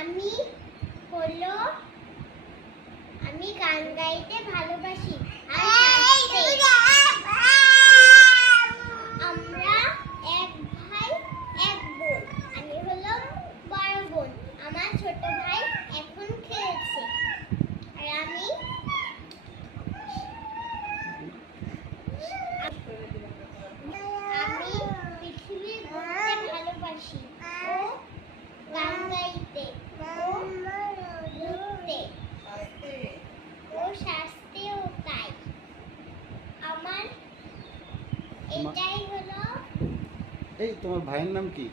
আমি হলো আমি গান গাইতে ভালোবাসি আমরা এক ভাই এক বোন। আমি হলো বড় বোন, আমার ছোট ভাই এখন খেলছে। আর আমি পৃথিবী ঘুরতে ভালোবাসি ও গান গাইতে ও ঘুরতে ও শাস্তিও তাই। আমার এটাই হলো। এই তোমার ভাইয়ের নাম কি?